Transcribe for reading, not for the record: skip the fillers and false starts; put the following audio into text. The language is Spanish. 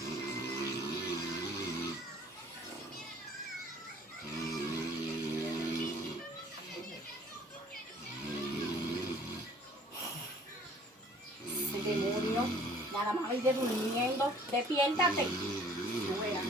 Ese demonio, nada más ir durmiendo, despiértate. No veas.